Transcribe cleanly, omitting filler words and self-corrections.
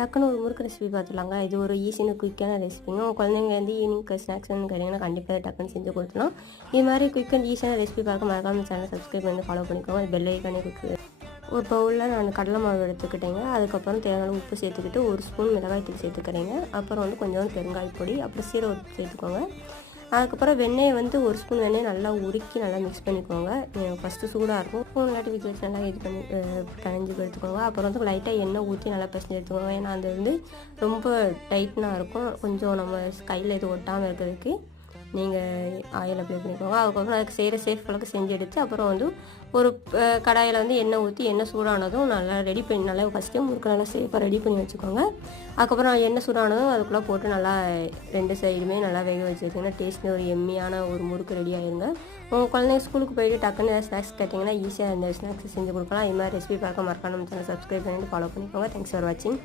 டக்குன்னு ஒரு முறுக்கு ரெசிபி பார்த்துலாங்க. இது ஒரு ஈஸியான குயிக்கான ரெசிபிங்க. உங்கள் குழந்தைங்க வந்து ஈவினிங் ஸ்நாக்ஸ்னு கேட்டிங்கன்னா கண்டிப்பாக டக்குன்னு செஞ்சு கொடுத்துலாம். இது மாதிரி குயிக் அண்ட் ஈஸியான ரெசிபி பார்க்க மறக்காம சேனல் சப்ஸ்கிரைப் பண்ணி ஃபாலோ பண்ணிக்கோங்க. அது பெல் ஐக்கானே கொடுக்குது. ஒரு பவுலில் நான் கடலை மாவு எடுத்துக்கிட்டேங்க. அதுக்கப்புறம் தேவையான உப்பு சேர்த்துக்கிட்டு 1 ஸ்பூன் மிளகாய் தூள் சேர்த்துக்கிறேங்க. அப்புறம் வந்து கொஞ்சோண்டு பெருங்காய பொடி, அப்புறம் சீரகம் சேர்த்துக்கோங்க. அதுக்கப்புறம் வெண்ணெயை வந்து 1 ஸ்பூன் வெண்ணெய் நல்லா உருக்கி நல்லா மிக்ஸ் பண்ணிக்கோங்க. ஃபஸ்ட்டு சூடாக இருக்கும். ஸ்பூன் இல்லாட்டி வீட்டில் வச்சு நல்லா இது பண்ணி கனைஞ்சி எடுத்துக்கோங்க. அப்புறம் வந்து லைட்டாக எண்ணெய் ஊற்றி நல்லா பிசைஞ்சு எடுத்துக்கோங்க. ஏன்னா அது வந்து ரொம்ப டைட்னாக இருக்கும். கொஞ்சம் நம்ம கையில் இது ஒட்டாமல் இருக்கிறதுக்கு நீங்கள் ஆயில் அப்ளை பண்ணிக்கோங்க. அதுக்கப்புறம் அதுக்கு செய்கிற சேஃப் அளவுக்கு செஞ்சு எடுத்து அப்புறம் வந்து ஒரு கடாயில் வந்து எண்ணெய் ஊற்றி எண்ணெய் சூடானதும் நல்லா ரெடி பண்ணி நல்லா ஃபஸ்ட்டே முறுக்கு நல்லா சேஃபாக ரெடி பண்ணி வச்சுக்கோங்க. அதுக்கப்புறம் எண்ணெய் சூடானதும் அதுக்குள்ளே போட்டு நல்லா 2 சைடுமே நல்லா வேக வச்சு வச்சிங்கன்னா டேஸ்ட்டு ஒரு எம்மியான ஒரு முறுக்கு ரெடி ஆயிருங்க. உங்கள் குழந்தைங்க ஸ்கூலுக்கு போயிட்டு டக்குன்னு ஏதாவது ஸ்நாக்ஸ் கேட்டிங்கன்னா ஈஸியாக இந்த ஸ்நாக்ஸ் செஞ்சு கொடுக்கலாம். இது மாதிரி ரெசிபி பார்க்க மறக்காம நம்ம சேனல் சப்ஸ்கிரைப் பண்ணிட்டு ஃபாலோ பண்ணிக்கோங்க. தேங்க்ஸ் ஃபார் வாட்சிங்.